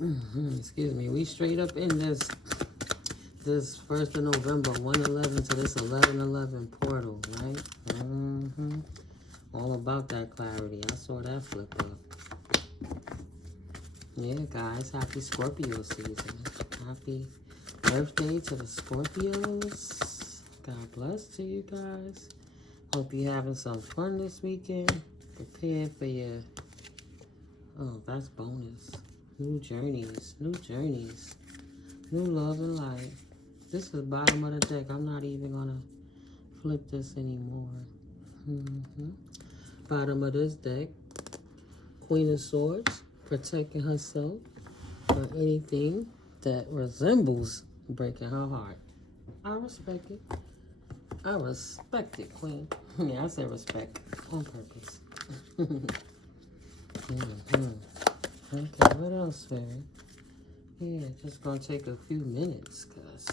Excuse me. We straight up in this 1st of November, 1/11 to this 11/11 portal, right? All about that clarity. I saw that flip up. Yeah, guys. Happy Scorpio season. Happy birthday to the Scorpios. God bless to you guys. Hope you're having some fun this weekend. Prepare for your... Oh, that's bonus. New journeys. New journeys. New love and light. This is bottom of the deck. I'm not even going to flip this anymore. Bottom of this deck. Queen of Swords. Protecting herself from anything that resembles breaking her heart. I respect it. I respect it, Queen. Yeah, I said respect on purpose. Okay, what else, Fairy? Yeah, just gonna take a few minutes, because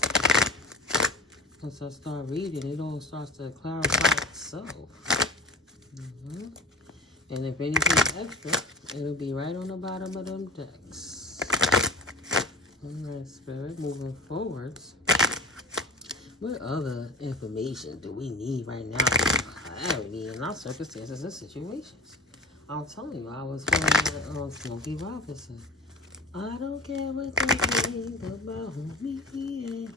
once I start reading, it all starts to clarify itself. And if anything extra, it'll be right on the bottom of them decks. Alright, Spirit, moving forwards. What other information do we need right now for clarity in our circumstances and situations? I'm telling you, I was feeling that on Smokey Robinson. I don't care what they think about me.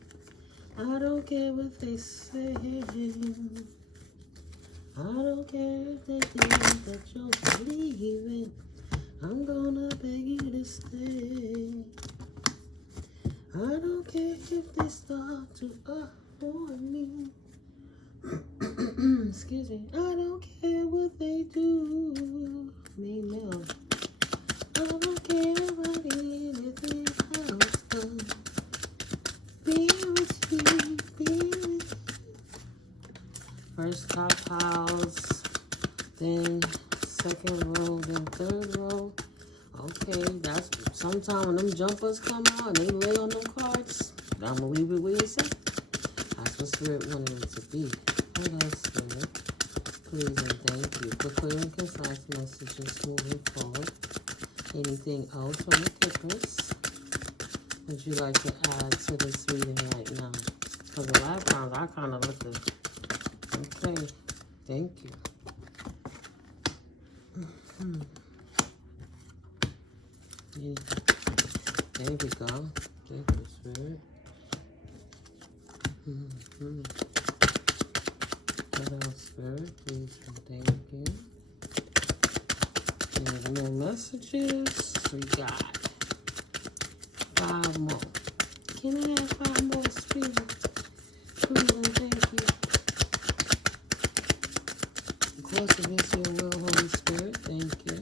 I don't care what they say. I don't care if they think that you're leaving. I'm gonna beg you to stay. I don't care if they start to avoid me. Excuse me. I don't care what they do. Me now. I don't care about anything else. Be with you. Be with you. First top house, then second row, then third row. Okay, that's sometime when them jumpers come out and they lay on them cards, I'm gonna leave it where you say. That's what Spirit wanted it to be. What else, Spirit? Please and thank you for clear and concise messages moving forward. Anything else from the Kippers would you like to add to this reading right now? Because the last time I kind of looked at... Okay, thank you. Yeah. There we go. Thank you, Spirit. What else, Spirit? Please and thank you. And more messages. We got 5 more. Can I have 5 more, Spirit? Please and thank you. Of course, if it's your will, Holy Spirit, thank you.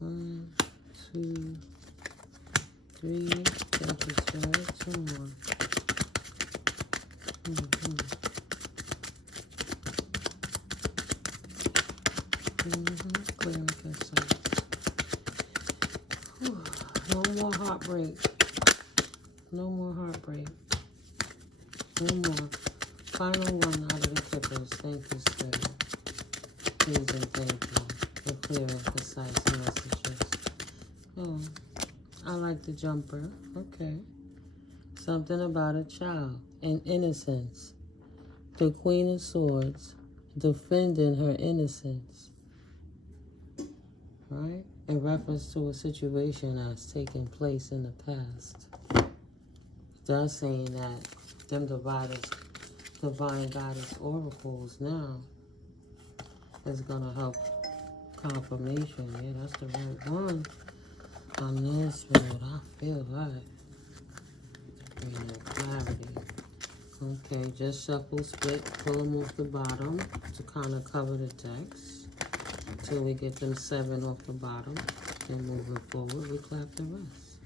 1, 2, 3. Thank you, Spirit. 2 more. Clear and concise. No more heartbreak. No more heartbreak. No more. Final one out of the Kippers. Thank you, Spirit. Please and thank you for clear and concise messages. Oh, I like the jumper. Okay. Something about a child and innocence. The Queen of Swords defending her innocence. Right? In reference to a situation that's taken place in the past. Thus saying that them divine goddess oracles now is going to help confirmation. Yeah, that's the right one. On this road, I feel like bring more clarity. Okay, just shuffle, split, pull them off the bottom to kind of cover the decks till we get them 7 off the bottom. Then moving forward, we clap the rest.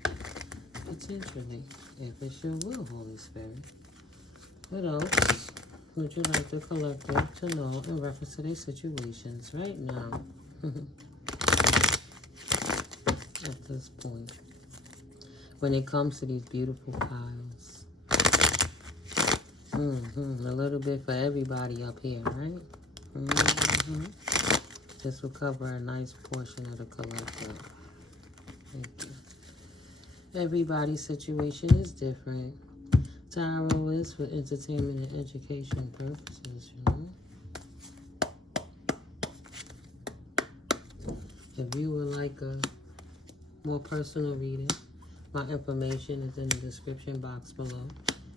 Potentially, if it's your will, Holy Spirit. What else would you like the collective to know in reference to their situations right now? At this point, when it comes to these beautiful piles. A little bit for everybody up here, right? This will cover a nice portion of the collective. Thank Everybody's situation is different. Tarot is for entertainment and education purposes, you know. If you would like a more personal reading, my information is in the description box below.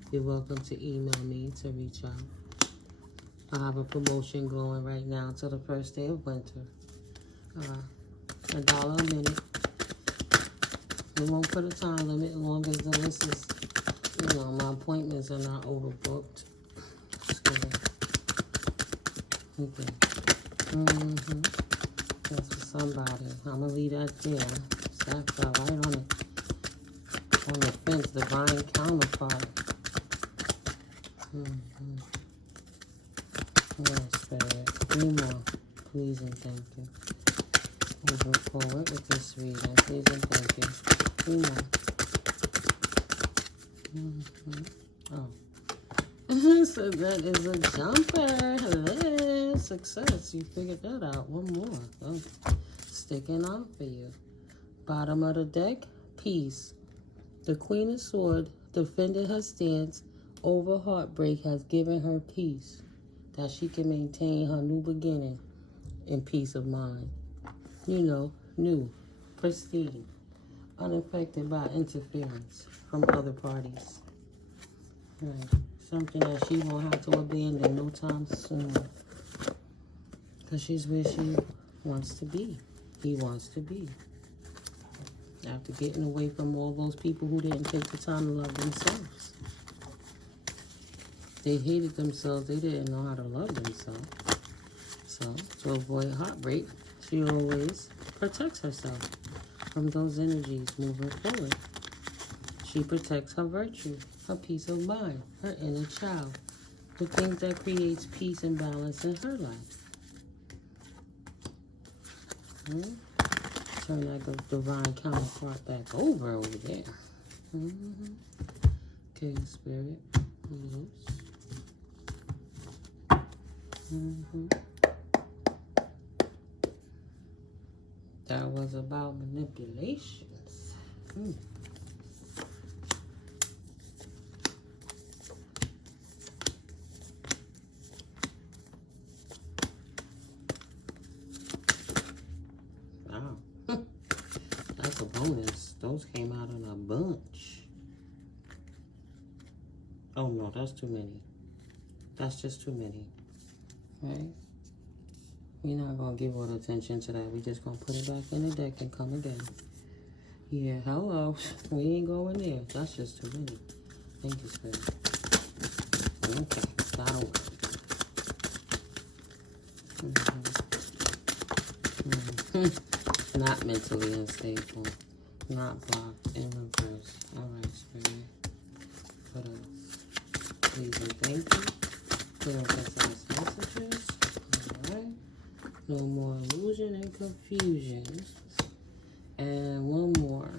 You're welcome to email me to reach out. I have a promotion going right now till the first day of winter. $1 a minute. We won't put a time limit as long as the list is, you know, my appointments are not overbooked. Okay. That's for somebody. I'm gonna leave that there. That fell right on the fence. Divine counterpart. Yes, Spirit. 3 more. Please and thank you. Moving forward with this reading. Please and thank you. 3 more. Oh. So that is a jumper. Hey, success. You figured that out. 1 more. Oh. Sticking out for you. Bottom of the deck. Peace. The Queen of Swords defended her stance over heartbreak, has given her peace, that she can maintain her new beginning in peace of mind. You know, new, pristine, unaffected by interference from other parties. Right. Something that she won't have to abandon no time soon. Because she's where she wants to be. He wants to be. After getting away from all those people who didn't take the time to love themselves. They hated themselves. They didn't know how to love themselves. So, to avoid heartbreak, she always protects herself from those energies moving forward. She protects her virtue, her peace of mind, her inner child, the things that creates peace and balance in her life. Turn that divine counterpart back over there. Okay, Spirit. That was about manipulations. Wow. That's a bonus. Those came out in a bunch. Oh no, that's too many. That's just too many. Right? We're not going to give all the attention to that. We're just going to put it back in the deck and come again. Yeah, hello. We ain't going there. That's just too many. Thank you, Spirit. Okay, that'll work. Not mentally unstable. Not blocked. In reverse. Alright, Spirit. What else? Please and thank you. Clear and concise messages. Alright. No more illusion and confusion. And 1 more.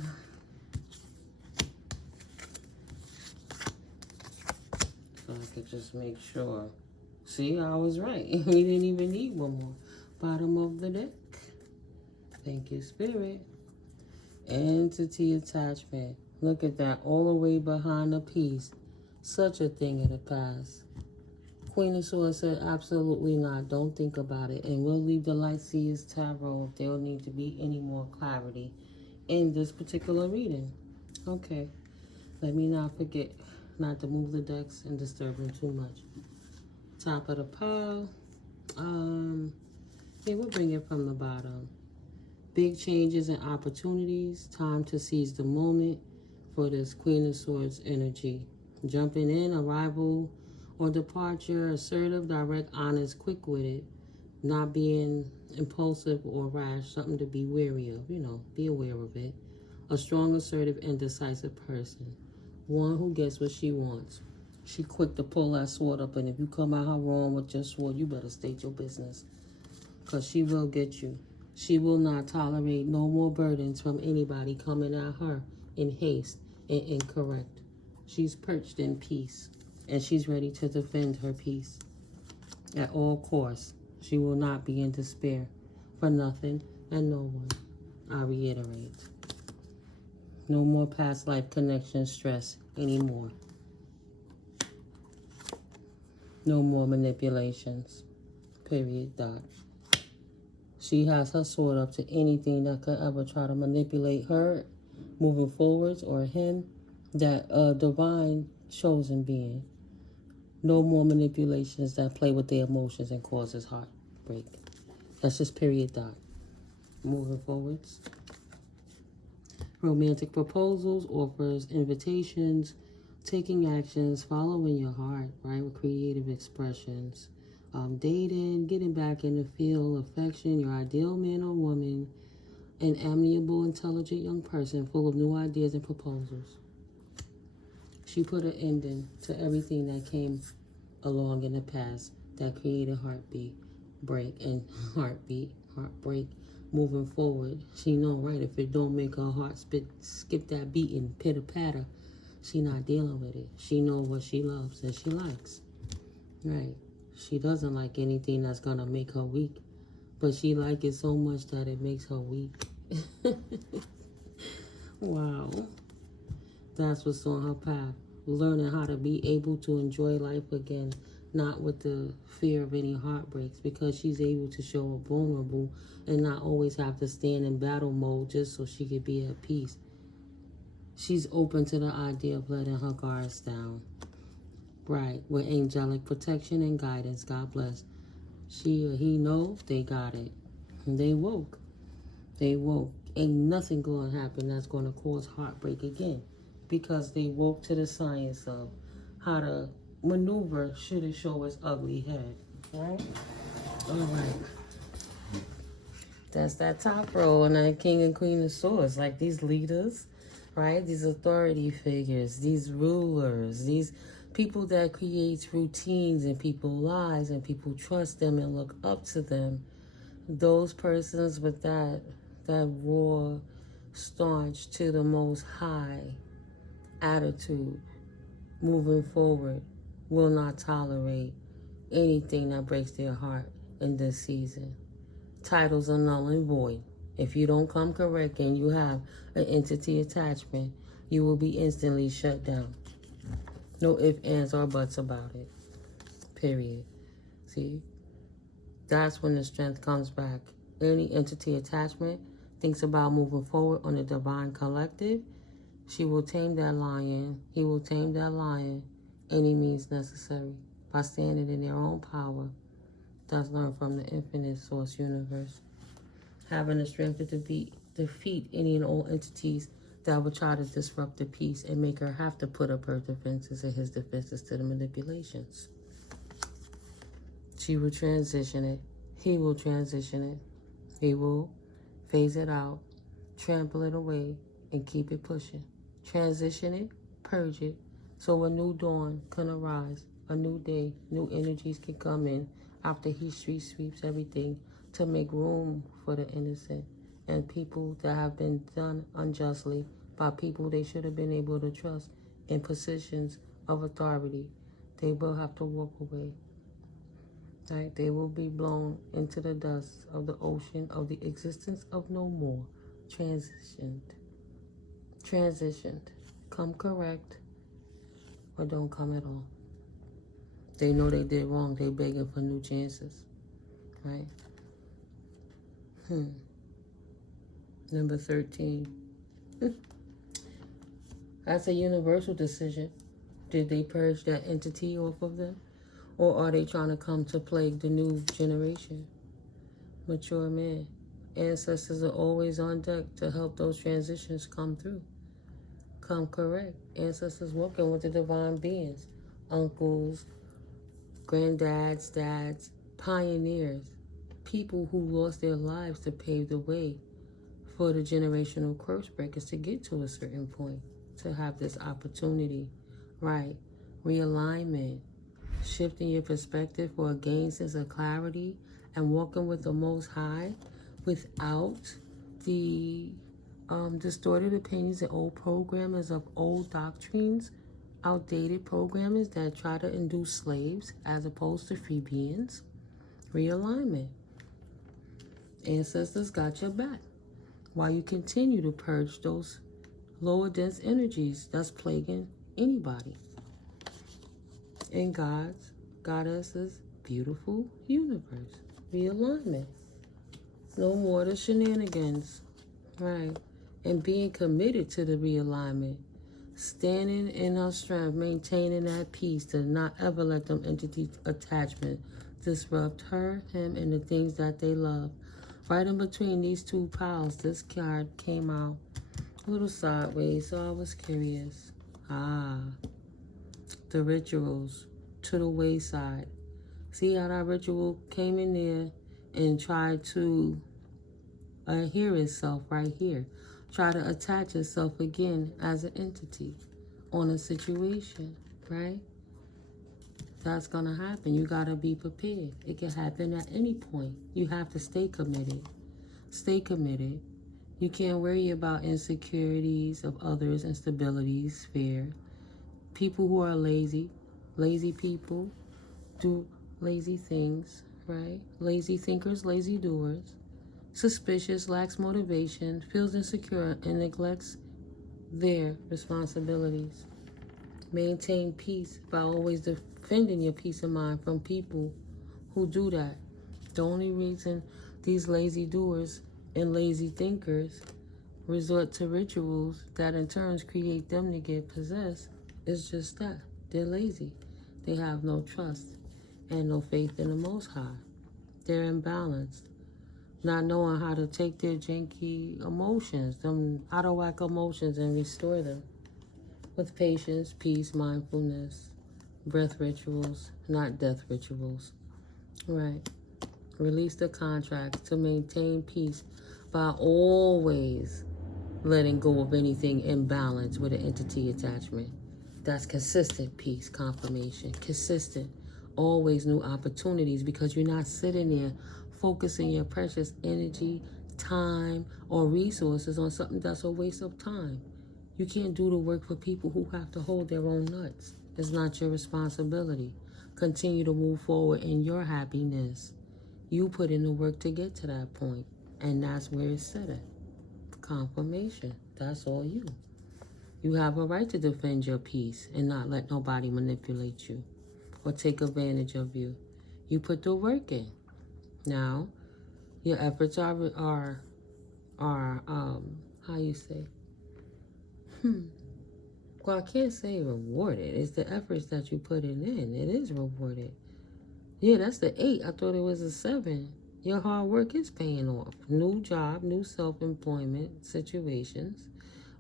So I could just make sure. See, I was right. We didn't even need 1 more. Bottom of the deck. Thank you, Spirit. Entity attachment. Look at that. All the way behind the piece. Such a thing in the past. Queen of Swords said, absolutely not. Don't think about it. And we'll leave the Light Seers Tarot if there will need to be any more clarity in this particular reading. Okay. Let me not forget not to move the decks and disturb them too much. Top of the pile. Yeah, we'll bring it from the bottom. Big changes and opportunities. Time to seize the moment for this Queen of Swords energy. Jumping in, arrival or departure, assertive, direct, honest, quick-witted, not being impulsive or rash, something to be wary of, you know, be aware of it. A strong, assertive, and decisive person. One who gets what she wants. She quick to pull that sword up, and if you come at her wrong with your sword, you better state your business, because she will get you. She will not tolerate no more burdens from anybody coming at her in haste and incorrect. She's perched in peace, and she's ready to defend her peace at all costs. She will not be in despair for nothing and no one. I reiterate. No more past life connection stress anymore. No more manipulations. Period. Dot. She has her sword up to anything that could ever try to manipulate her moving forwards, or him, that divine chosen being. No more manipulations that play with their emotions and causes heartbreak. That's just period. Dot. Moving forwards. Romantic proposals, offers, invitations, taking actions, following your heart, right, with creative expressions. Dating, getting back in the field, affection, your ideal man or woman, an amiable, intelligent young person full of new ideas and proposals. She put an ending to everything that came along in the past that created heartbreak, heartbreak. Moving forward, she know, right, if it don't make her heart skip that beating, pitter-patter, she not dealing with it. She know what she loves and she likes, right? She doesn't like anything that's gonna make her weak, but she like it so much that it makes her weak. Wow. That's what's on her path. Learning how to be able to enjoy life again, not with the fear of any heartbreaks, because she's able to show up vulnerable and not always have to stand in battle mode just so she could be at peace. She's open to the idea of letting her guards down. Right, with angelic protection and guidance. God bless. She or he know they got it. They woke. They woke. Ain't nothing going to happen that's going to cause heartbreak again, because they woke to the science of how to maneuver should it show its ugly head. Right? All right. That's that top row and that king and queen of swords. Like these leaders, right? These authority figures, these rulers, these people that creates routines in people's lives and people trust them and look up to them. Those persons with that raw, staunch to the most high attitude moving forward will not tolerate anything that breaks their heart in this season. Titles are null and void. If you don't come correct and you have an entity attachment, you will be instantly shut down. No ifs, ands, or buts about it. Period. See? That's when the strength comes back. Any entity attachment thinks about moving forward on the divine collective. She will tame that lion. He will tame that lion. Any means necessary. By standing in their own power. That's learned from the infinite source universe. Having the strength to defeat any and all entities that would try to disrupt the peace and make her have to put up her defenses and his defenses to the manipulations. She will transition it. He will transition it. He will phase it out, trample it away, and keep it pushing. Transition it, purge it, so a new dawn can arise, a new day, new energies can come in after he sweeps everything to make room for the innocent and people that have been done unjustly by people they should have been able to trust in positions of authority. They will have to walk away. Right? They will be blown into the dust of the ocean of the existence of no more. Transitioned. Come correct or don't come at all. They know they did wrong. They begging for new chances. Right? Number 13. That's a universal decision. Did they purge that entity off of them? Or are they trying to come to plague the new generation? Mature man. Ancestors are always on deck to help those transitions come through. Come correct. Ancestors working with the divine beings. Uncles, granddads, dads, pioneers. People who lost their lives to pave the way for the generational curse breakers to get to a certain point. To have this opportunity. Right. Realignment. Shifting your perspective for a gain sense of clarity and walking with the Most High without the distorted opinions and old programmers of old doctrines, outdated programmers that try to induce slaves as opposed to free beings. Realignment. Ancestors got your back while you continue to purge those lower dense energies that's plaguing anybody. In God's, Goddess's beautiful universe. Realignment. No more the shenanigans. Right. And being committed to the realignment. Standing in our strength, maintaining that peace to not ever let them entity attachment disrupt her, him, and the things that they love. Right in between these two piles, this card came out a little sideways, so I was curious. The rituals to the wayside. See how that ritual came in there and tried to adhere itself right here. Try to attach itself again as an entity on a situation, right? That's going to happen. You got to be prepared. It can happen at any point. You have to stay committed. Stay committed. You can't worry about insecurities of others, instabilities, fear. People who are lazy people do lazy things, right? Lazy thinkers, lazy doers. Suspicious, lacks motivation, feels insecure, and neglects their responsibilities. Maintain peace by always defending your peace of mind from people who do that. The only reason these lazy doers and lazy thinkers resort to rituals that in turn create them to get possessed is just that. They're lazy. They have no trust and no faith in the Most High. They're imbalanced. Not knowing how to take their janky emotions, them out-of-whack emotions, and restore them with patience, peace, mindfulness, breath rituals, not death rituals. Right. Release the contract to maintain peace by always letting go of anything imbalance with an entity attachment. That's consistent peace, confirmation, consistent, always new opportunities, because you're not sitting there focusing your precious energy, time, or resources on something that's a waste of time. You can't do the work for people who have to hold their own nuts. It's not your responsibility. Continue to move forward in your happiness. You put in the work to get to that point, and that's where it's set at. Confirmation. That's all you. You have a right to defend your peace and not let nobody manipulate you or take advantage of you. You put the work in. Now, your efforts are how you say? Well, I can't say rewarded. It's the efforts that you put in. It is rewarded. Yeah, that's the 8. I thought it was a 7. Your hard work is paying off. New job, new self-employment situations,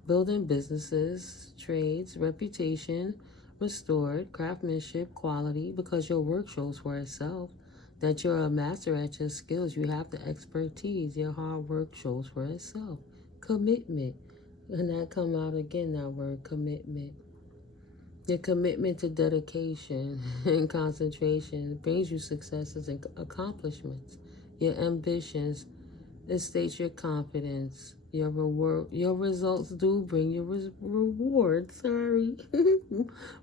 building businesses, trades, reputation restored, craftsmanship, quality, because your work shows for itself that you're a master at your skills. You have the expertise. Your hard work shows for itself. Commitment. And that come out again, that word commitment. Your commitment to dedication and concentration brings you successes and accomplishments. Your ambitions, it states your confidence. Your results do bring you reward. Sorry.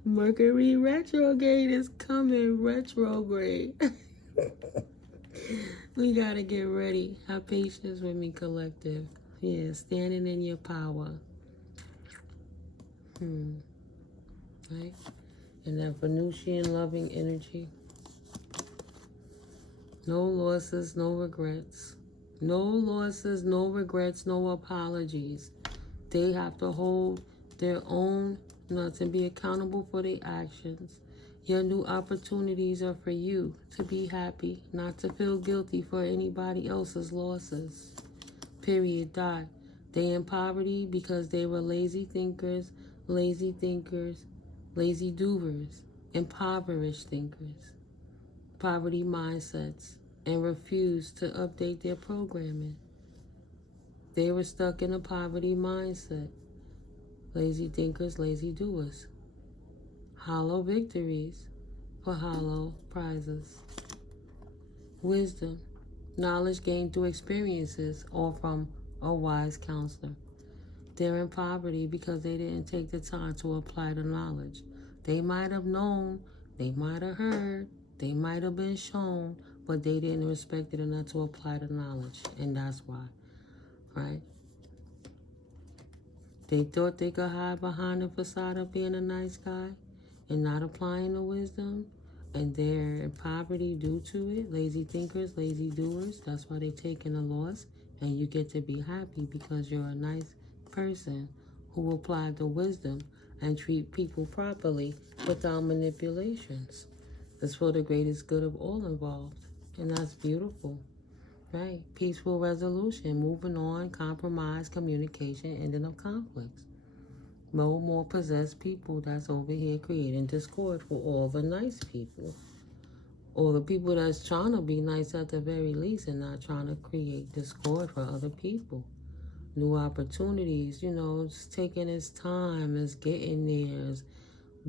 Mercury retrograde is coming. Retrograde. We gotta get ready. Have patience with me, collective. Yeah, standing in your power. Right? And that Venusian loving energy. No losses, no regrets. No losses, no regrets, no apologies. They have to hold their own nuts and be accountable for their actions. Your new opportunities are for you to be happy, not to feel guilty for anybody else's losses. Period. Dot. They in poverty because they were lazy thinkers, lazy doers, impoverished thinkers, poverty mindsets, and refused to update their programming. They were stuck in a poverty mindset. Lazy thinkers, lazy doers. Hollow victories for hollow prizes. Wisdom, knowledge gained through experiences or from a wise counselor. They're in poverty because they didn't take the time to apply the knowledge. They might have known, they might have heard, they might have been shown, but they didn't respect it enough to apply the knowledge, and that's why, right? They thought they could hide behind the facade of being a nice guy and not applying the wisdom, and they're in poverty due to it. Lazy thinkers, lazy doers. That's why they're taking a loss, and you get to be happy because you're a nice person who applied the wisdom and treat people properly without manipulations. It's for the greatest good of all involved, and that's beautiful. Right, peaceful resolution, moving on, compromise, communication, ending of conflicts. No more possessed people that's over here creating discord for all the nice people. Or the people that's trying to be nice at the very least and not trying to create discord for other people. New opportunities, you know, it's taking its time, it's getting there, it's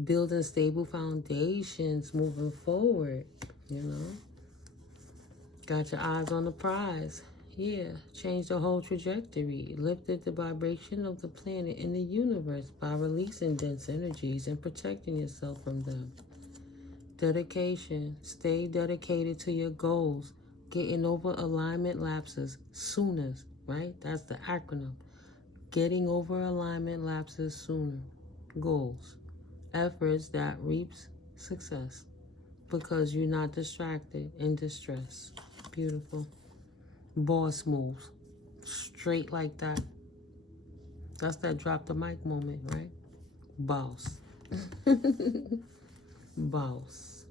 building stable foundations, moving forward, you know. Got your eyes on the prize. Yeah, change the whole trajectory. Lifted the vibration of the planet and the universe by releasing dense energies and protecting yourself from them. Dedication. Stay dedicated to your goals. Getting over alignment lapses sooner, right? That's the acronym. Getting over alignment lapses sooner. Goals. Efforts that reaps success because you're not distracted and distressed. Beautiful. Boss moves. Straight like that. That's that drop the mic moment, right? Boss. Boss.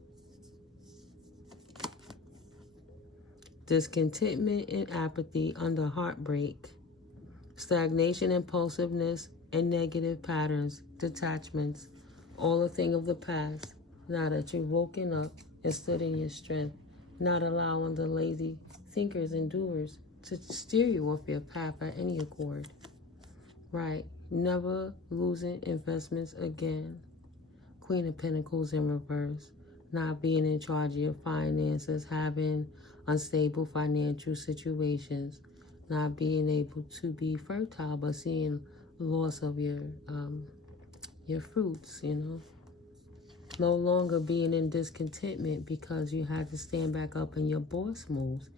Discontentment and apathy under heartbreak. Stagnation, impulsiveness, and negative patterns, detachments. All a thing of the past. Now that you've woken up and stood in your strength. Not allowing the lazy thinkers and doers to steer you off your path at any accord. Right. Never losing investments again. Queen of Pentacles in reverse. Not being in charge of your finances. Having unstable financial situations. Not being able to be fertile, but seeing loss of your fruits, you know. No longer being in discontentment because you had to stand back up in your boss moves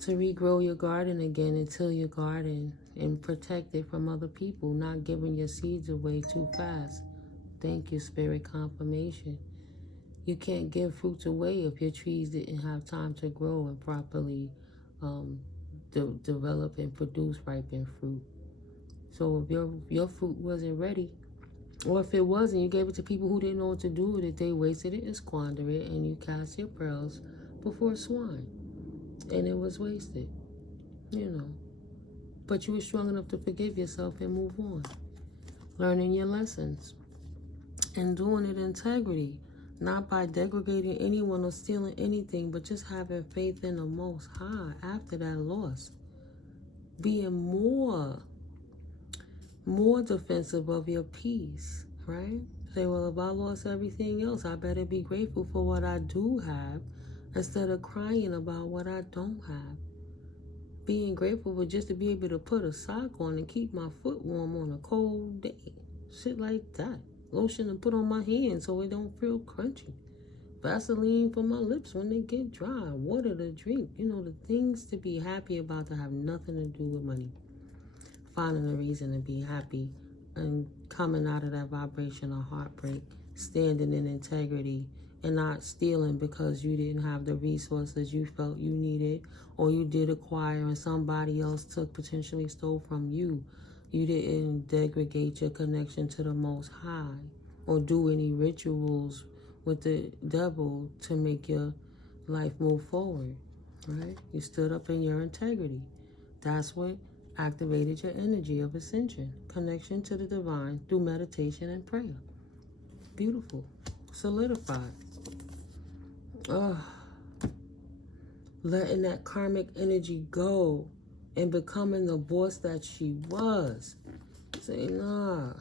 to regrow your garden again and till your garden and protect it from other people, not giving your seeds away too fast. Thank you, Spirit confirmation. You can't give fruits away if your trees didn't have time to grow and properly develop and produce ripened fruit. So if your fruit wasn't ready, or if it wasn't, you gave it to people who didn't know what to do with it. They wasted it and squandered it, and you cast your pearls before swine. And it was wasted, you know. But you were strong enough to forgive yourself and move on. Learning your lessons. And doing it in integrity. Not by degrading anyone or stealing anything, but just having faith in the Most High after that loss. Being more defensive of your peace, right? Say, well, if I lost everything else, I better be grateful for what I do have instead of crying about what I don't have. Being grateful for just to be able to put a sock on and keep my foot warm on a cold day. Shit like that. Lotion to put on my hands so it don't feel crunchy. Vaseline for my lips when they get dry. Water to drink. You know, the things to be happy about that have nothing to do with money. Finding a reason to be happy and coming out of that vibration of heartbreak, standing in integrity and not stealing because you didn't have the resources you felt you needed or you did acquire and somebody else potentially stole from you. You didn't degrade your connection to the Most High or do any rituals with the devil to make your life move forward, right? You stood up in your integrity. That's what activated your energy of ascension, connection to the divine through meditation and prayer. Beautiful. Solidified. Letting that karmic energy go and becoming the boss that she was. Say, nah.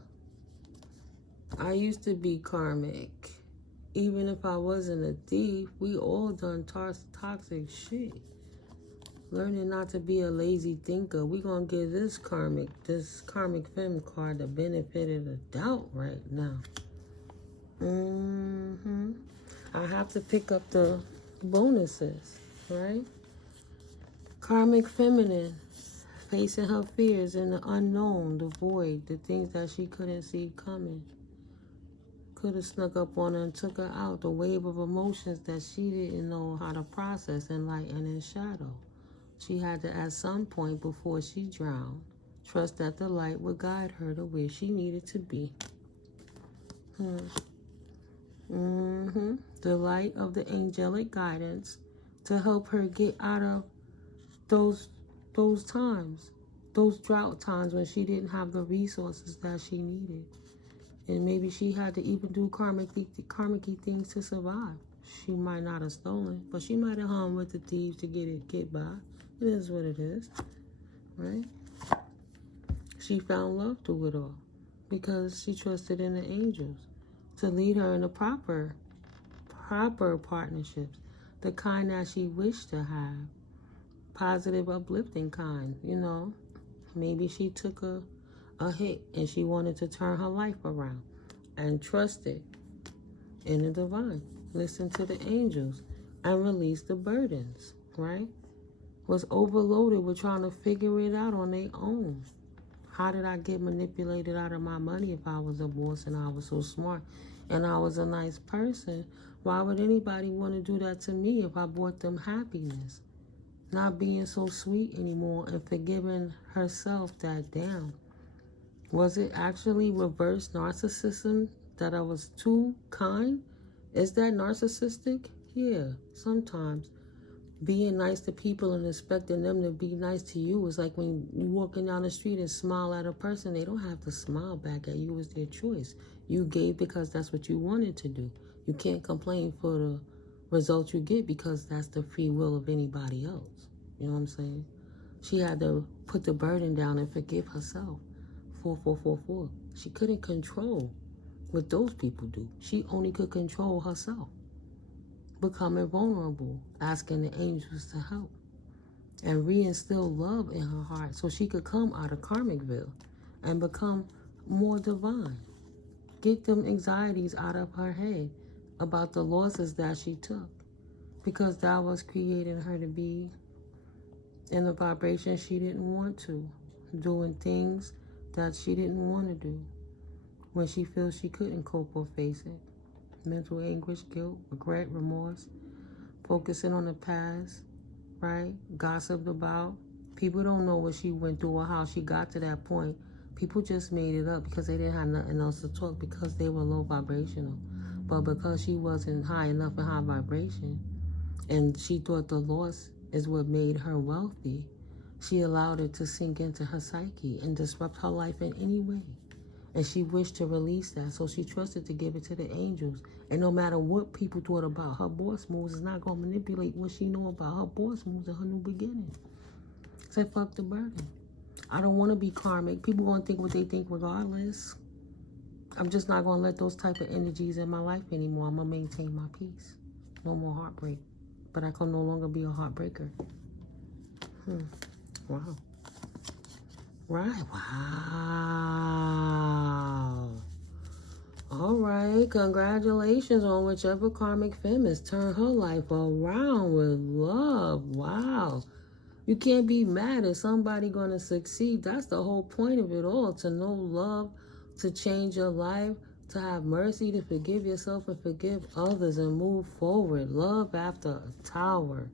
I used to be karmic. Even if I wasn't a thief, we all done toxic shit. Learning not to be a lazy thinker. We're going to give this karmic Fem card the benefit of the doubt right now. I have to pick up the bonuses, right? Karmic feminine. Facing her fears in the unknown, the void, the things that she couldn't see coming. Could have snuck up on her and took her out. The wave of emotions that she didn't know how to process in light and in shadow. She had to, at some point before she drowned, trust that the light would guide her to where she needed to be. The light of the angelic guidance to help her get out of those times, those drought times when she didn't have the resources that she needed. And maybe she had to even do karmic things to survive. She might not have stolen, but she might have hung with the thieves to get by. It is what it is, right? She found love through it all because she trusted in the angels to lead her in the proper partnerships, the kind that she wished to have, positive, uplifting kind, you know. Maybe she took a hit and she wanted to turn her life around and trusted in the divine, listen to the angels and release the burdens, right? Was overloaded with trying to figure it out on their own. How did I get manipulated out of my money if I was a boss and I was so smart and I was a nice person? Why would anybody want to do that to me if I brought them happiness? Not being so sweet anymore and forgiving herself that damn. Was it actually reverse narcissism that I was too kind? Is that narcissistic? Yeah, sometimes. Being nice to people and expecting them to be nice to you is like when you're walking down the street and smile at a person, they don't have to smile back at you. It was their choice. You gave because that's what you wanted to do. You can't complain for the result you get because that's the free will of anybody else. You know what I'm saying? She had to put the burden down and forgive herself. 4444. She couldn't control what those people do. She only could control herself. Becoming vulnerable, asking the angels to help, and reinstill love in her heart so she could come out of Karmicville and become more divine. Get them anxieties out of her head about the losses that she took, because that was creating her to be in a vibration she didn't want to, doing things that she didn't want to do when she feels she couldn't cope or face it. Mental anguish, guilt, regret, remorse, focusing on the past, right? Gossiped about. People don't know what she went through or how she got to that point. People just made it up because they didn't have nothing else to talk because they were low vibrational. But because she wasn't high enough in high vibration and she thought the loss is what made her wealthy, she allowed it to sink into her psyche and disrupt her life in any way. And she wished to release that, so she trusted to give it to the angels. And no matter what people thought about her boss moves, is not going to manipulate what she knew about her boss moves and her new beginning. Say, fuck the burden. I don't want to be karmic. People going to think what they think regardless. I'm just not going to let those type of energies in my life anymore. I'm going to maintain my peace. No more heartbreak. But I can no longer be a heartbreaker. Wow. Right, wow. All right, congratulations on whichever karmic feminist turned her life around with love. Wow. You can't be mad at somebody going to succeed. That's the whole point of it all, to know love, to change your life, to have mercy, to forgive yourself and forgive others and move forward. Love after a tower.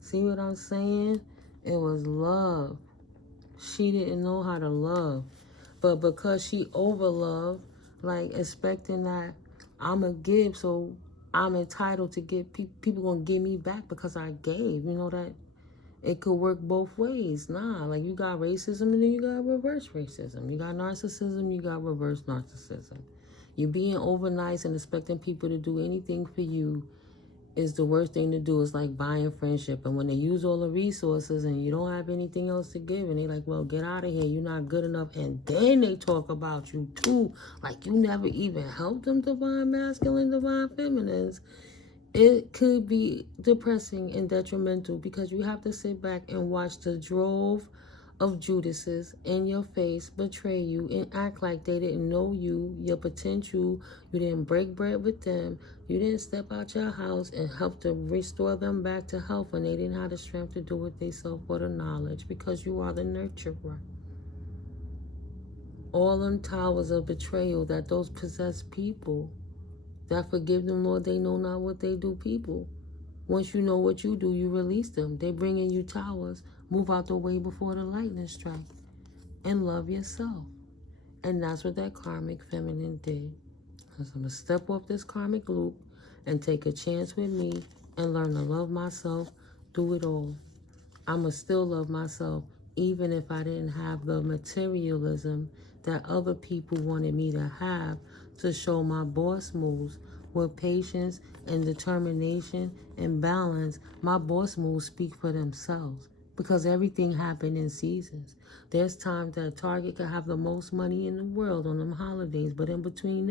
See what I'm saying? It was love. She didn't know how to love. But because she overloved, like expecting that I'm a give, so I'm entitled to give, people going to give me back because I gave. You know that it could work both ways. Nah, like you got racism and then you got reverse racism. You got narcissism, you got reverse narcissism. You being over nice and expecting people to do anything for you is the worst thing to do. It's like buying friendship. And when they use all the resources and you don't have anything else to give, and they like, well, get out of here, you're not good enough. And then they talk about you too, like you never even helped them, divine masculine, divine feminines. It could be depressing and detrimental because you have to sit back and watch the drove of Judases in your face betray you and act like they didn't know you, your potential. You didn't break bread with them. You didn't step out your house and help to restore them back to health when they didn't have the strength to do it themselves or the knowledge, because you are the nurturer. All them towers of betrayal that those possessed people that forgive them, Lord, they know not what they do, people. Once you know what you do, you release them. They bring in you towers. Move out the way before the lightning strike. And love yourself. And that's what that karmic feminine did. Because I'm going to step off this karmic loop and take a chance with me and learn to love myself through it all. I'm going to still love myself, even if I didn't have the materialism that other people wanted me to have to show my boss moves. With patience and determination and balance, my boss moves speak for themselves, because everything happened in seasons. There's times that Target could have the most money in the world on them holidays, but in between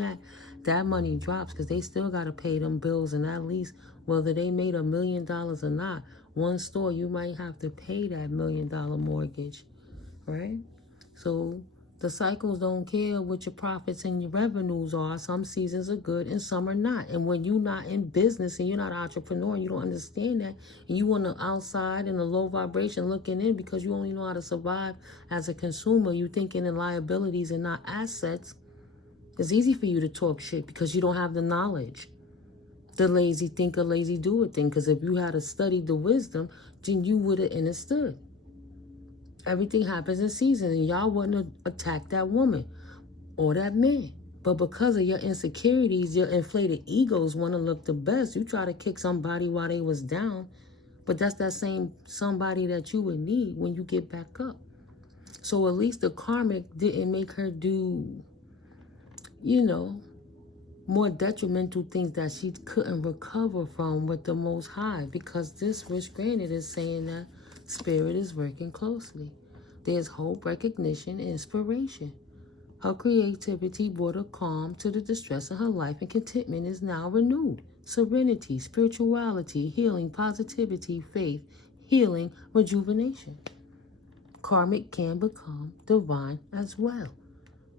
that money drops because they still got to pay them bills, and at least whether they made $1 million or not, one store you might have to pay that $1 million mortgage, right? So the cycles don't care what your profits and your revenues are. Some seasons are good and some are not. And when you're not in business and you're not an entrepreneur and you don't understand that, and you want to outside in a low vibration looking in because you only know how to survive as a consumer, you thinking in liabilities and not assets, it's easy for you to talk shit because you don't have the knowledge. The lazy thinker, lazy doer thing. Because if you had studied the wisdom, then you would have understood. Everything happens in season, and y'all wouldn't have attacked that woman or that man. But because of your insecurities, your inflated egos want to look the best, you try to kick somebody while they was down. But that's that same somebody that you would need when you get back up. So at least the karmic didn't make her do, more detrimental things that she couldn't recover from with the Most High. Because this wish granted is saying that Spirit is working closely. There's hope, recognition, and inspiration. Her creativity brought a calm to the distress in her life, and contentment is now renewed. Serenity, spirituality, healing, positivity, faith, healing, rejuvenation. Karmic can become divine as well.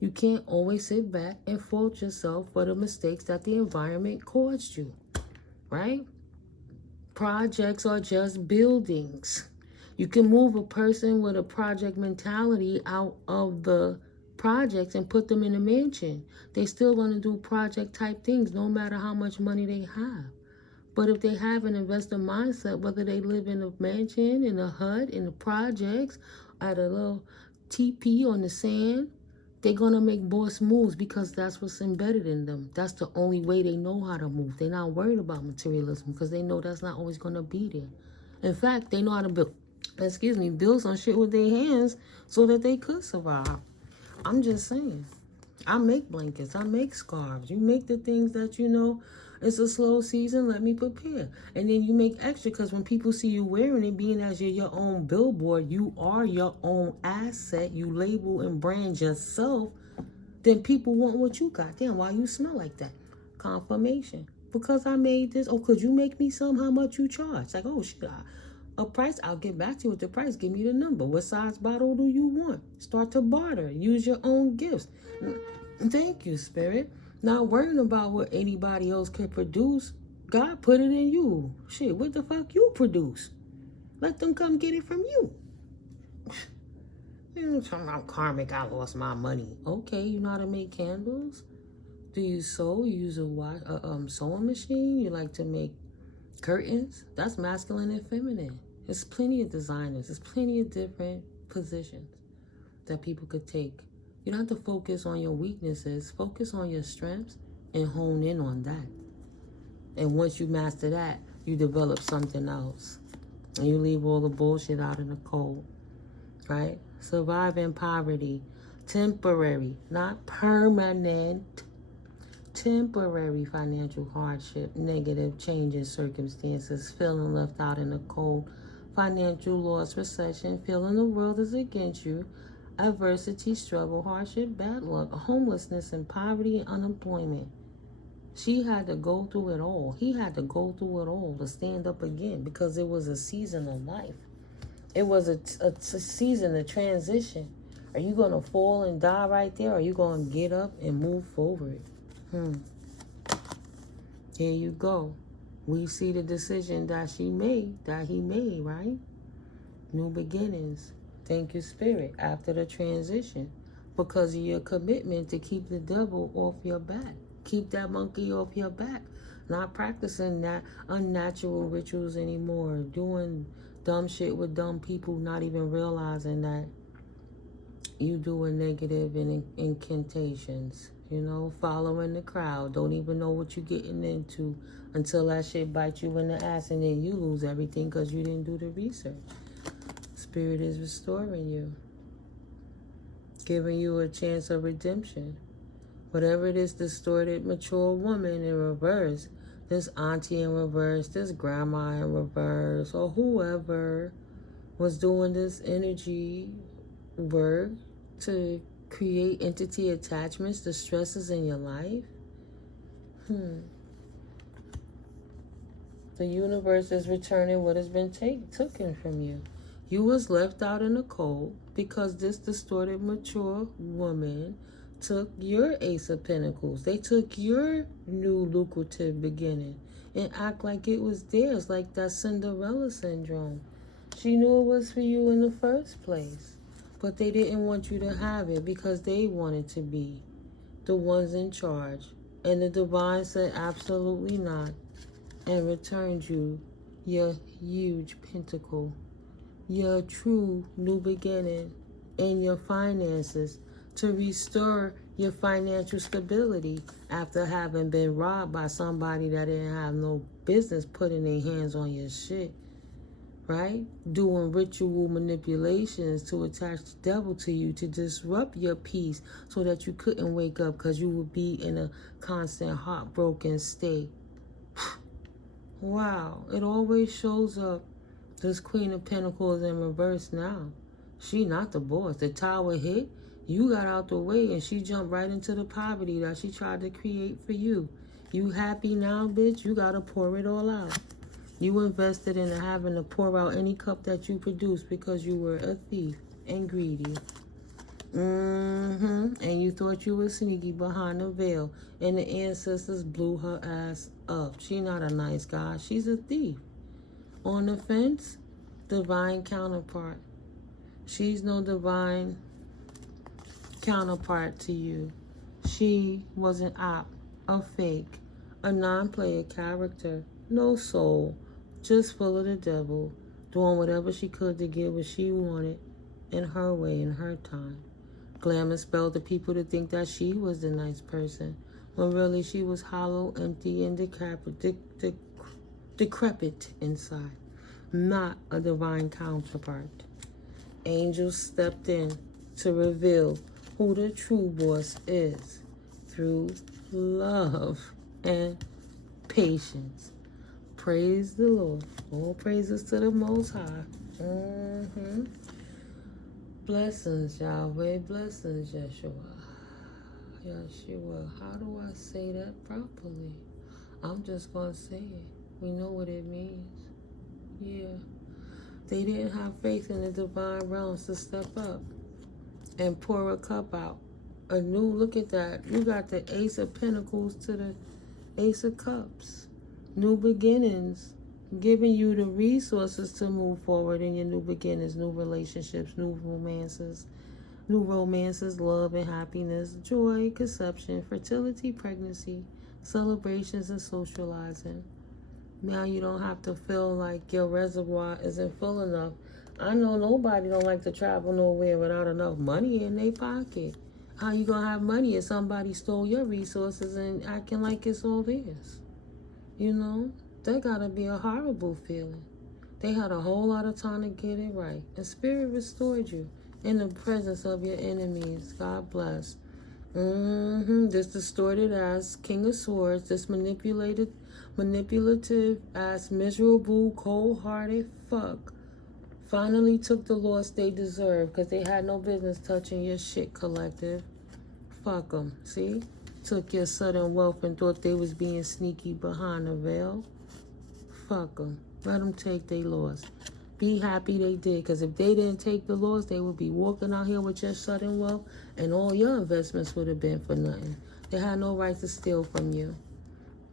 You can't always sit back and fault yourself for the mistakes that the environment caused you, right? Projects are just buildings. You can move a person with a project mentality out of the projects and put them in a mansion. They still going to do project type things no matter how much money they have. But if they have an investor mindset, whether they live in a mansion, in a hut, in the projects, at a little teepee on the sand, they're going to make boss moves because that's what's embedded in them. That's the only way they know how to move. They're not worried about materialism because they know that's not always going to be there. In fact, they know how to build some shit with their hands so that they could survive. I'm just saying. I make blankets. I make scarves. You make the things that it's a slow season, let me prepare. And then you make extra because when people see you wearing it, being as you're your own billboard, you are your own asset, you label and brand yourself, then people want what you got. Damn, why you smell like that? Confirmation. Because I made this. Oh, could you make me some? How much you charge? Like, oh, shit, a price, I'll get back to you with the price. Give me the number. What size bottle do you want? Start to barter. Use your own gifts. Thank you, Spirit. Not worrying about what anybody else can produce. God put it in you. Shit, what the fuck you produce? Let them come get it from you. You're talking about karmic, I lost my money. Okay, you know how to make candles? Do you sew? You use a sewing machine? You like to make curtains? That's masculine and feminine. There's plenty of designers. There's plenty of different positions that people could take. You don't have to focus on your weaknesses. Focus on your strengths and hone in on that. And once you master that, you develop something else. And you leave all the bullshit out in the cold, right? Survive in poverty. Temporary, not permanent. Temporary financial hardship, negative changes, circumstances, feeling left out in the cold, financial loss, recession, feeling the world is against you, adversity, struggle, hardship, bad luck, homelessness, and poverty and unemployment. She had to go through it all. He had to go through it all to stand up again because it was a season of life. It was a season, a transition. Are you going to fall and die right there? Or are you going to get up and move forward? Here you go. We see the decision that he made, right? New beginnings. Thank you, Spirit, after the transition. Because of your commitment to keep the devil off your back. Keep that monkey off your back. Not practicing that unnatural rituals anymore. Doing dumb shit with dumb people, not even realizing that you doing negative incantations. You know, following the crowd. Don't even know what you're getting into until that shit bites you in the ass and then you lose everything because you didn't do the research. Spirit is restoring you. Giving you a chance of redemption. Whatever this distorted, mature woman in reverse, this auntie in reverse, this grandma in reverse, or whoever was doing this energy work to create entity attachments, the stresses in your life. The universe is returning what has been taken from you. You was left out in the cold because this distorted, mature woman took your Ace of Pentacles. They took your new lucrative beginning and act like it was theirs, like that Cinderella syndrome. She knew it was for you in the first place. But they didn't want you to have it because they wanted to be the ones in charge. And the divine said absolutely not and returned you your huge pentacle, your true new beginning in your finances to restore your financial stability after having been robbed by somebody that didn't have no business putting their hands on your shit. Right? Doing ritual manipulations to attach the devil to you to disrupt your peace so that you couldn't wake up because you would be in a constant heartbroken state. Wow. It always shows up. This Queen of Pentacles in reverse now. She not the boss. The tower hit. You got out the way and she jumped right into the poverty that she tried to create for you. You happy now, bitch? You got to pour it all out. You invested in having to pour out any cup that you produced because you were a thief and greedy. And you thought you were sneaky behind the veil. And the ancestors blew her ass up. She not a nice guy. She's a thief. On the fence, divine counterpart. She's no divine counterpart to you. She was an op, a fake, a non-player character, no soul. Just full of the devil, doing whatever she could to get what she wanted in her way, in her time. Glamour spelled the people to think that she was the nice person, when really she was hollow, empty, and decrepit inside. Not a divine counterpart. Angels stepped in to reveal who the true boss is through love and patience. Praise the Lord. All praises to the Most High. Blessings, Yahweh. Blessings, Yeshua. Yeshua. How do I say that properly? I'm just going to say it. We know what it means. Yeah. They didn't have faith in the divine realms to step up and pour a cup out. A new, look at that. You got the Ace of Pentacles to the Ace of Cups. New beginnings, giving you the resources to move forward in your new beginnings, new relationships, new romances, love and happiness, joy, conception, fertility, pregnancy, celebrations, and socializing. Now you don't have to feel like your reservoir isn't full enough. I know nobody don't like to travel nowhere without enough money in their pocket. How you gonna have money if somebody stole your resources and acting like it's all theirs? You know, that gotta be a horrible feeling. They had a whole lot of time to get it right. And Spirit restored you in the presence of your enemies. God bless. This distorted ass King of Swords, this manipulative ass, miserable, cold-hearted fuck finally took the loss they deserved because they had no business touching your shit, collective. Fuck them. See? Took your sudden wealth and thought they was being sneaky behind the veil. Fuck them. Let them take their loss. Be happy they did, because if they didn't take the loss, they would be walking out here with your sudden wealth, and all your investments would have been for nothing. They had no right to steal from you.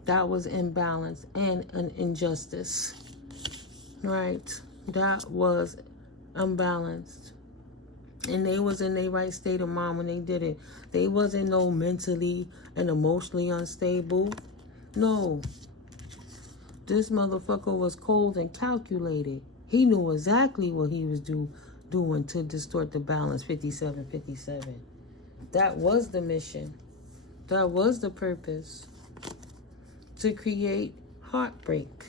That was imbalance and an injustice. Right? That was unbalanced. And they was in their right state of mind when they did it. They wasn't no mentally and emotionally unstable. No. This motherfucker was cold and calculated. He knew exactly what he was doing to distort the balance. 57-57. That was the mission. That was the purpose. To create heartbreak.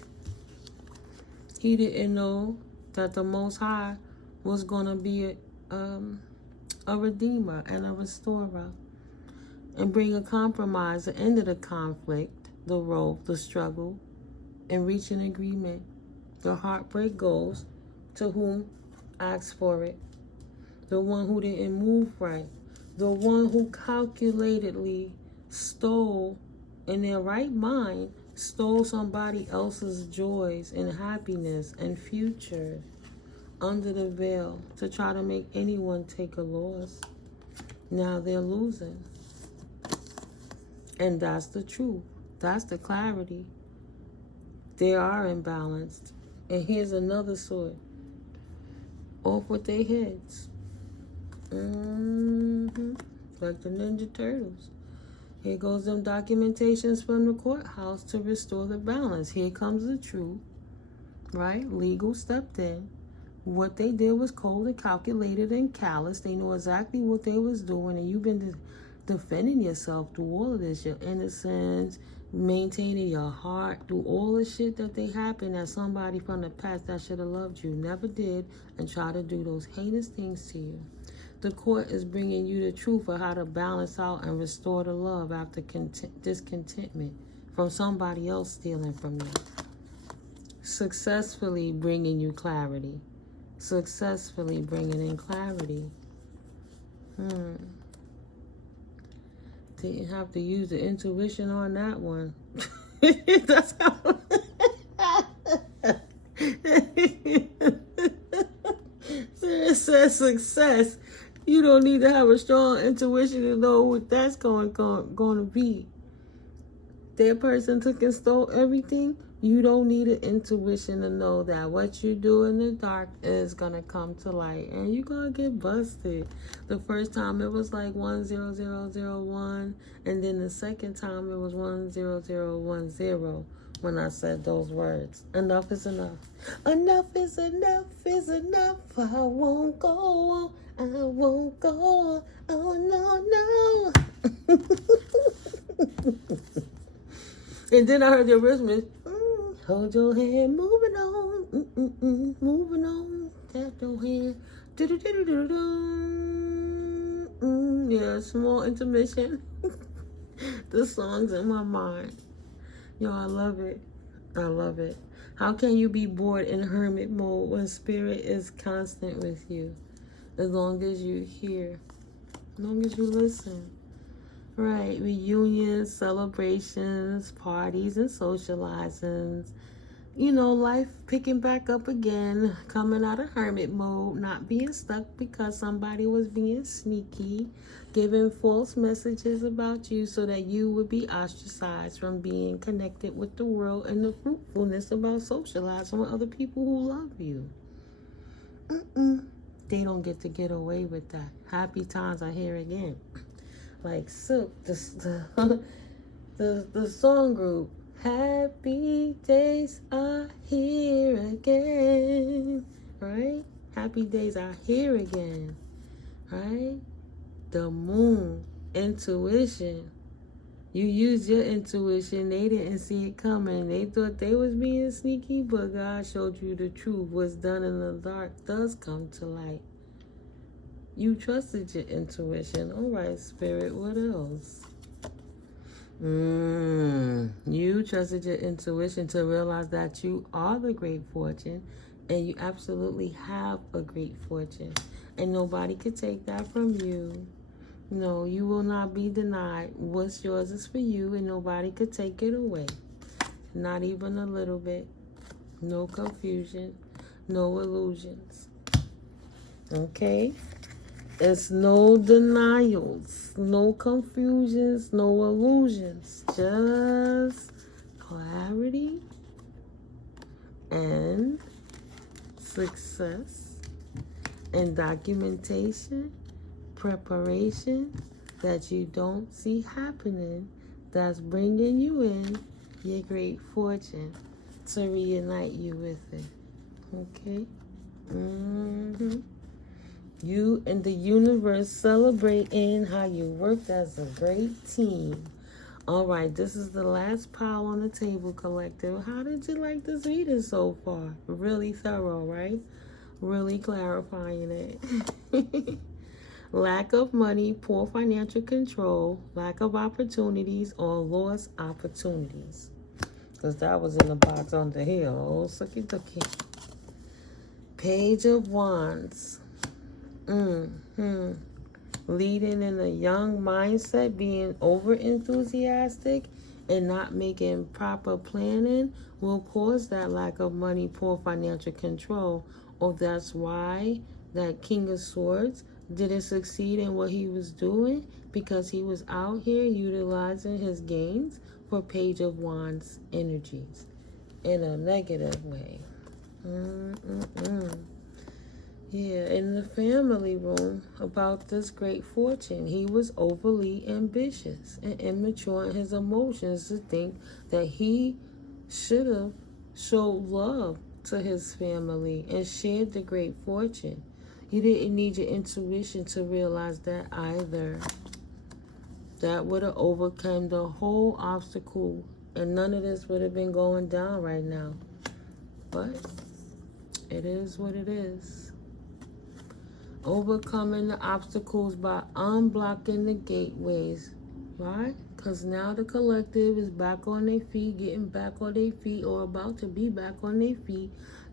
He didn't know that the Most High was going to be a redeemer and a restorer, and bring a compromise, the end of the conflict, the rope, the struggle, and reach an agreement. The heartbreak goes to whom asked for it. The one who didn't move right. The one who calculatedly stole, in their right mind, stole somebody else's joys and happiness and future under the veil to try to make anyone take a loss. Now they're losing. And that's the truth. That's the clarity. They are imbalanced. And here's another sword. Off with their heads. Like the Ninja Turtles. Here goes them documentations from the courthouse to restore the balance. Here comes the truth. Right? Legal stepped in. What they did was cold and calculated and callous. They know exactly what they was doing, and you've been defending yourself through all of this. Your innocence, maintaining your heart, through all the shit that they happened, that somebody from the past that should have loved you never did, and try to do those heinous things to you. The court is bringing you the truth of how to balance out and restore the love after discontentment from somebody else stealing from you. Successfully bringing you clarity. Successfully bringing in clarity. Didn't have to use the intuition on that one. That's how. So it says success. You don't need to have a strong intuition to know what that's going to be. That person took and stole everything. You don't need an intuition to know that what you do in the dark is going to come to light. And you're going to get busted. The first time it was like 10001. And then the second time it was 10010 when I said those words. Enough is enough. Enough is enough is enough. I won't go on. I won't go on. Oh, no, no. And then I heard the original. Hold your hand, moving on, moving on, tap your hand, yeah, small intermission. The song's in my mind. Yo, I love it. I love it. How can you be bored in hermit mode when spirit is constant with you? As long as you hear, as long as you listen. Right, reunions, celebrations, parties, and socializings. You know, life picking back up again, coming out of hermit mode, not being stuck because somebody was being sneaky, giving false messages about you so that you would be ostracized from being connected with the world, and the fruitfulness about socializing with other people who love you. They don't get away with that. Happy times are here again. Like Silk, the song group, happy days are here again, right? Happy days are here again, right? The moon, intuition. You used your intuition. They didn't see it coming. They thought they was being sneaky, but God showed you the truth. What's done in the dark does come to light. You trusted your intuition. All right, spirit, what else? You trusted your intuition to realize that you are the great fortune, and you absolutely have a great fortune, and nobody could take that from you. No, you will not be denied. What's yours is for you, and nobody could take it away. Not even a little bit. No confusion. no illusions. Okay? It's no denials, no confusions, no illusions. Just clarity and success and documentation, preparation that you don't see happening, that's bringing you in your great fortune to reunite you with it. Okay? You and the universe celebrating how you worked as a great team. All right, this is the last pile on the table, collective. How did you like this reading so far? Really thorough, right? Really clarifying it. Lack of money, poor financial control, lack of opportunities, or lost opportunities. Because that was in the box on the hill. Oh, sucky ducky. Page of Wands. Leading in a young mindset, being over enthusiastic and not making proper planning will cause that lack of money, poor financial control. Or that's why that King of Swords didn't succeed in what he was doing, because he was out here utilizing his gains for Page of Wands energies in a negative way. Yeah, in the family room about this great fortune, he was overly ambitious and immature in his emotions to think that he should have showed love to his family and shared the great fortune. You didn't need your intuition to realize that either. That would have overcome the whole obstacle, and none of this would have been going down right now. But it is what it is. Overcoming the obstacles by unblocking the gateways, right? Because now the collective is back on their feet, getting back on their feet, or about to be back on their feet,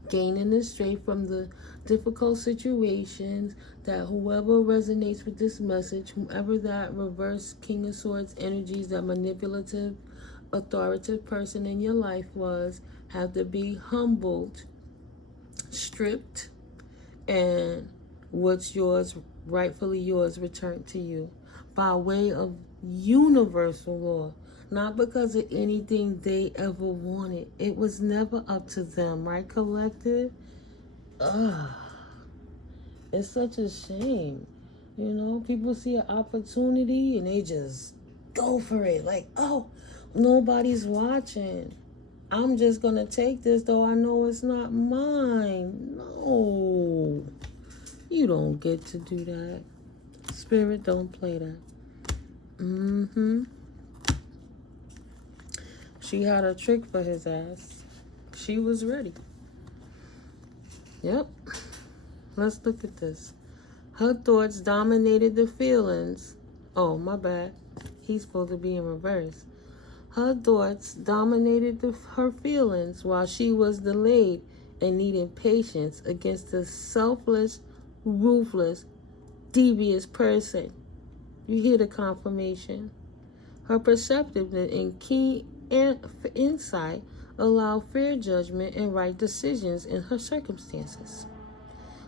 gaining the strength from the difficult situations. That whoever resonates with this message, whoever that reverse King of Swords energies, that manipulative, authoritative person in your life was, have to be humbled, stripped, and what's yours, rightfully yours, returned to you by way of universal law. Not because of anything they ever wanted. It was never up to them, right, collective? It's such a shame. You know, people see an opportunity and they just go for it. Like, oh, nobody's watching. I'm just going to take this, though I know it's not mine. No. You don't get to do that. Spirit, don't play that. She had a trick for his ass. She was ready. Yep. Let's look at this. Her thoughts dominated the feelings. Oh, my bad. He's supposed to be in reverse. Her thoughts dominated her feelings while she was delayed and needed patience against the selfless, ruthless, devious person. You hear the confirmation. Her perceptiveness and keen insight allow fair judgment and right decisions in her circumstances.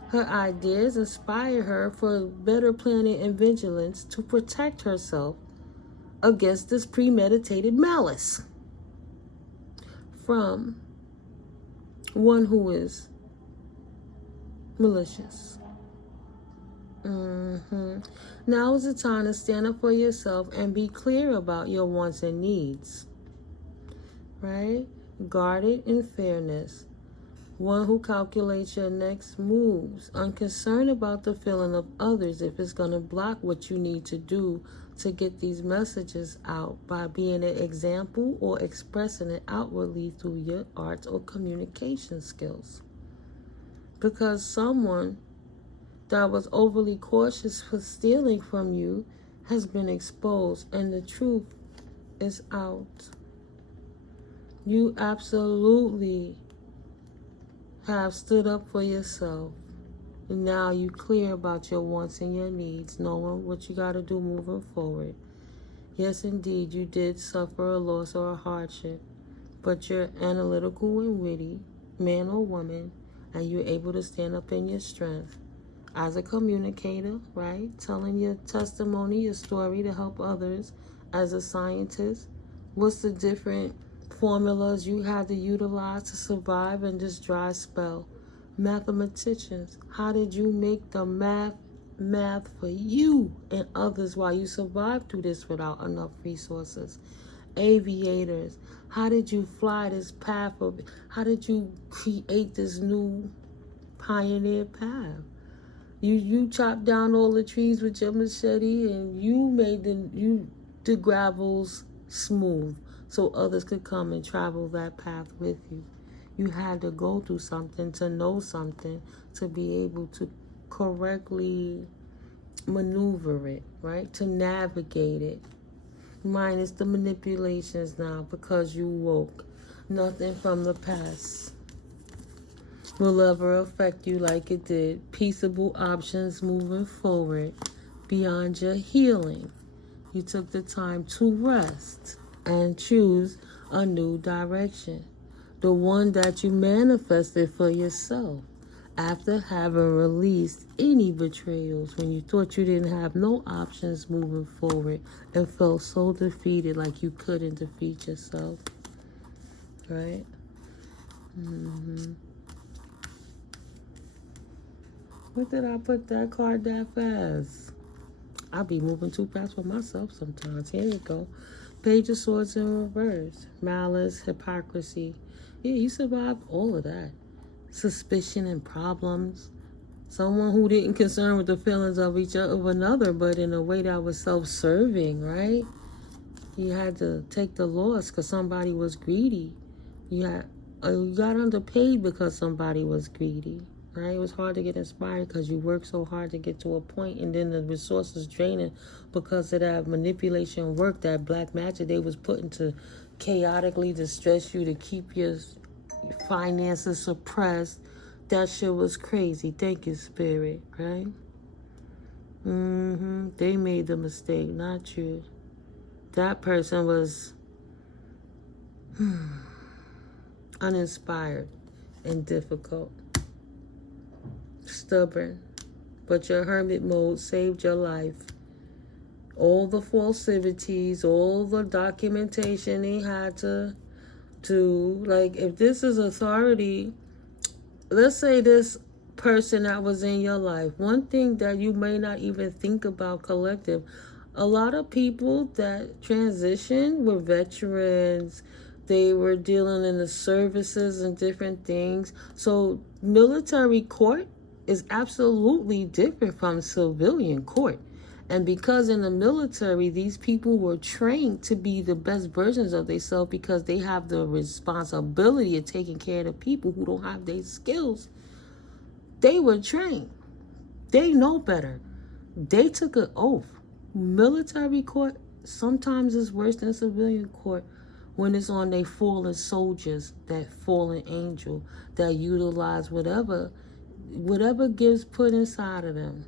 Her ideas inspire her for better planning and vigilance to protect herself against this premeditated malice from one who is malicious. Now is the time to stand up for yourself and be clear about your wants and needs. Right? Guarded in fairness. One who calculates your next moves, unconcerned about the feeling of others if it's going to block what you need to do to get these messages out by being an example or expressing it outwardly through your arts or communication skills. Because someone that was overly cautious for stealing from you has been exposed and the truth is out. You absolutely have stood up for yourself. And now you clear about your wants and your needs, knowing what you got to do moving forward. Yes, indeed, you did suffer a loss or a hardship, but you're analytical and witty, man or woman, and you're able to stand up in your strength as a communicator, right? Telling your testimony, your story to help others. As a scientist, what's the different formulas you had to utilize to survive in this dry spell? Mathematicians, how did you make the math for you and others while you survived through this without enough resources? Aviators, how did you fly this path of, how did you create this new pioneer path? You chopped down all the trees with your machete, and you made the gravels smooth so others could come and travel that path with you. You had to go through something to know something to be able to correctly maneuver it, right? To navigate it. Minus the manipulations now because you woke. Nothing from the past will ever affect you like it did. Peaceable options moving forward beyond your healing. You took the time to rest and choose a new direction. The one that you manifested for yourself after having released any betrayals when you thought you didn't have no options moving forward and felt so defeated like you couldn't defeat yourself. Right? What did I put that card that fast? I'll be moving too fast for myself sometimes. Here you go. Page of Swords in reverse. Malice, hypocrisy. Yeah, you survived all of that. Suspicion and problems. Someone who didn't concern with the feelings of each other, of another, but in a way that was self-serving, right? You had to take the loss because somebody was greedy. You got underpaid because somebody was greedy. Right? It was hard to get inspired because you worked so hard to get to a point, and then the resources draining because of that manipulation work, that black magic they was putting to chaotically distress you to keep your finances suppressed. That shit was crazy. Thank you, Spirit, right? They made the mistake, not you. That person was uninspired and difficult. Stubborn, but your hermit mode saved your life. All the falsities, all the documentation they had to do. Like, if this is authority, let's say this person that was in your life, one thing that you may not even think about collective, a lot of people that transition were veterans. They were dealing in the services and different things. So military court is absolutely different from civilian court. And because in the military, these people were trained to be the best versions of themselves because they have the responsibility of taking care of the people who don't have their skills. They were trained. They know better. They took an oath. Military court sometimes is worse than civilian court when it's on their fallen soldiers, that fallen angel, that utilize whatever gifts put inside of them.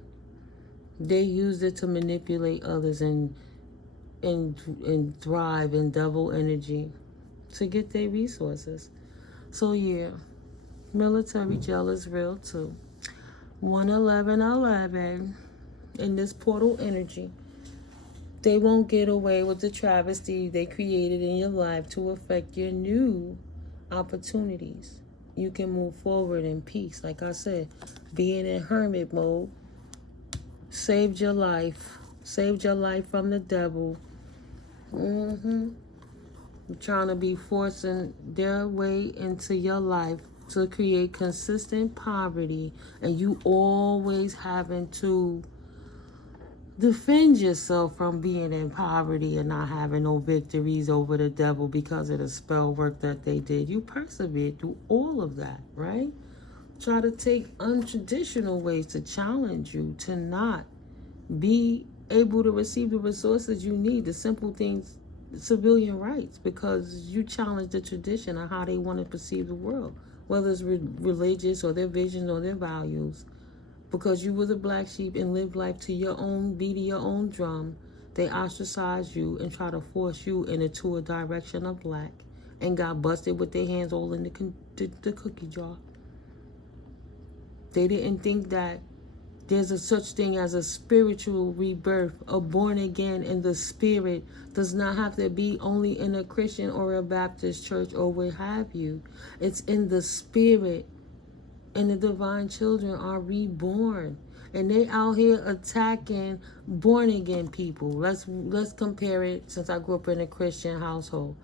They used it to manipulate others and thrive in devil energy to get their resources. So yeah, military jail is real too. 11111 in this portal energy. They won't get away with the travesty they created in your life to affect your new opportunities. You can move forward in peace. Like I said, being in hermit mode saved your life. Saved your life from the devil. You're trying to be forcing their way into your life to create consistent poverty. And you always having to defend yourself from being in poverty and not having no victories over the devil because of the spell work that they did. You persevered through all of that, right? Try to take untraditional ways to challenge you to not be able to receive the resources you need, the simple things, civilian rights, because you challenge the tradition of how they want to perceive the world, whether it's religious or their visions or their values. Because you were the black sheep and lived life to your own beat of your own drum, they ostracized you and try to force you into a direction of black and got busted with their hands all in the cookie jar. They didn't think that there's a such thing as a spiritual rebirth. A born again in the spirit does not have to be only in a Christian or a Baptist church or what have you. It's in the spirit. And the divine children are reborn. And they out here attacking born again people. Let's compare it, since I grew up in a Christian household.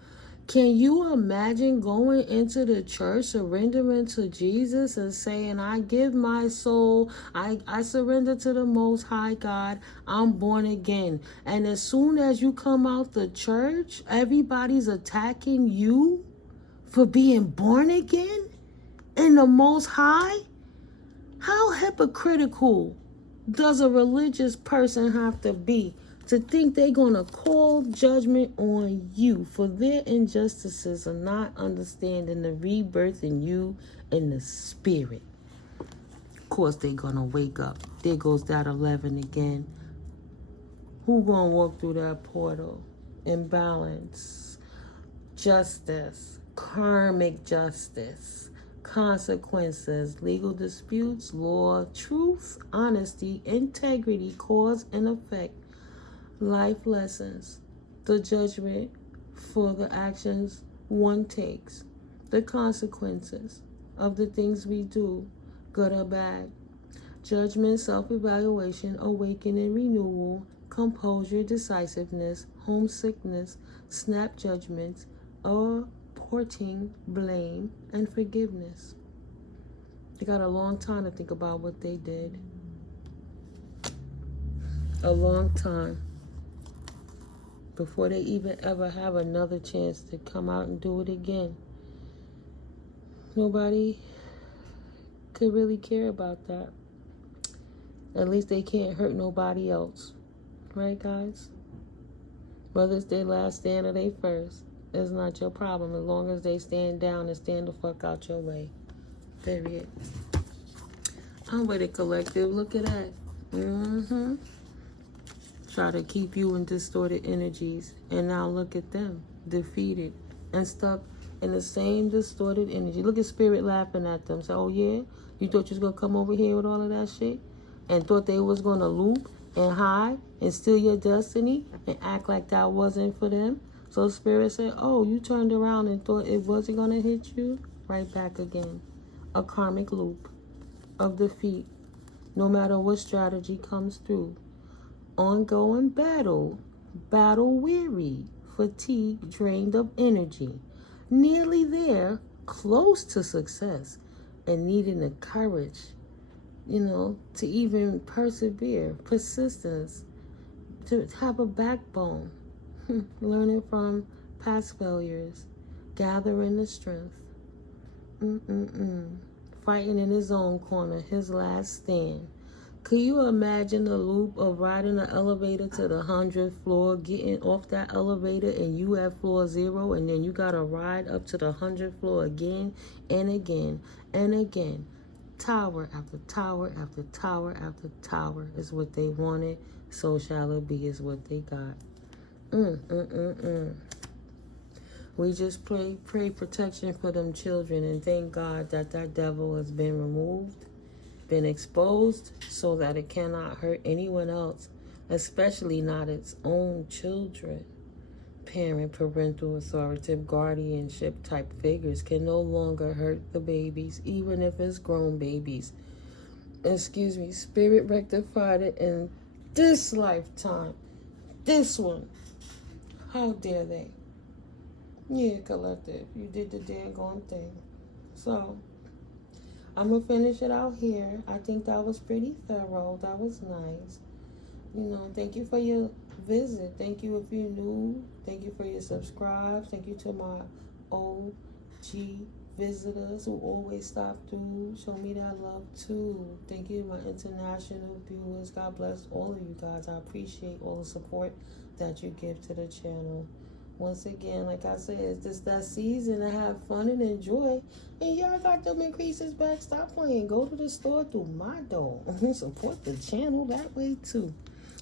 Can you imagine going into the church, surrendering to Jesus and saying, I give my soul, I surrender to the Most High God, I'm born again. And as soon as you come out the church, everybody's attacking you for being born again in the Most High? How hypocritical does a religious person have to be to think they're going to call judgment on you for their injustices and not understanding the rebirth in you in the spirit? Of course, they're going to wake up. There goes that 11 again. Who going to walk through that portal? Imbalance, justice, karmic justice, consequences, legal disputes, law, truth, honesty, integrity, cause and effect, life lessons, the judgment for the actions one takes, the consequences of the things we do, good or bad, judgment, self-evaluation, awakening, renewal, composure, decisiveness, homesickness, snap judgments, porting, blame, and forgiveness. They got a long time to think about what they did. A long time. Before they even ever have another chance to come out and do it again. Nobody could really care about that. At least they can't hurt nobody else. Right, guys? Whether it's their last stand or they first, it's not your problem as long as they stand down and stand the fuck out your way. Period. I'm with it, collective. Look at that. Try to keep you in distorted energies. And now look at them. Defeated. And stuck in the same distorted energy. Look at spirit laughing at them. So, oh yeah? You thought you was going to come over here with all of that shit? And thought they was going to loop and hide and steal your destiny and act like that wasn't for them? So spirit said, oh, you turned around and thought it wasn't going to hit you? Right back again. A karmic loop of defeat. No matter what strategy comes through. Ongoing battle. Battle weary. Fatigue, drained of energy. Nearly there, close to success. And needing the courage, to even persevere. Persistence. To have a backbone. Learning from past failures, gathering the strength, fighting in his own corner, his last stand. Could you imagine the loop of riding an elevator to the 100th floor, getting off that elevator and you at floor 0, and then you got to ride up to the 100th floor again and again and again. Tower after tower after tower after tower is what they wanted. So shall it be is what they got. We just pray protection for them children and thank God that devil has been removed, been exposed, so that it cannot hurt anyone else, especially not its own children. Parent, parental, authoritative, guardianship type figures can no longer hurt the babies, even if it's grown babies. Spirit rectified it in this lifetime. This one. How dare they? Yeah, collective. You did the daggone thing. So, I'm going to finish it out here. I think that was pretty thorough. That was nice. Thank you for your visit. Thank you if you're new. Thank you for your subscribe. Thank you to my OG visitors who always stop through. Show me that love too. Thank you, my international viewers. God bless all of you guys. I appreciate all the support that you give to the channel. Once again, like I said, it's just that season to have fun and enjoy. And y'all got them increases back. Stop playing. Go to the store through my door. Support the channel that way too.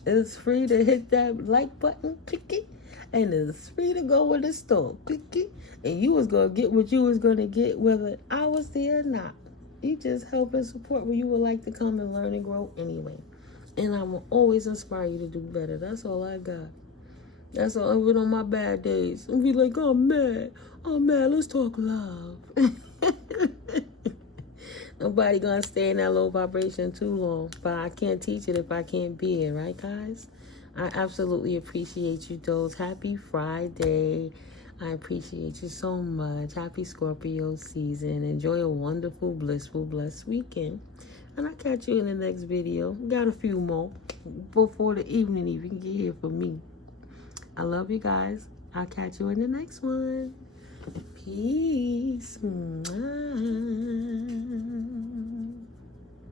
It's free to hit that like button. Click it. And it's free to go in the store. Click it. And you was going to get what you was going to get whether I was there or not. You just help and support where you would like to come and learn and grow anyway. And I will always inspire you to do better. That's all I got. That's all. Even on my bad days, I'll be like, oh, I'm mad, let's talk love. Nobody gonna stay in that low vibration too long. But I can't teach it if I can't be it, right, guys? I absolutely appreciate you, those. Happy Friday. I appreciate you so much. Happy Scorpio season. Enjoy a wonderful, blissful, blessed weekend. And I'll catch you in the next video. Got a few more before the evening even get here for me. I love you guys. I'll catch you in the next one. Peace. Mwah.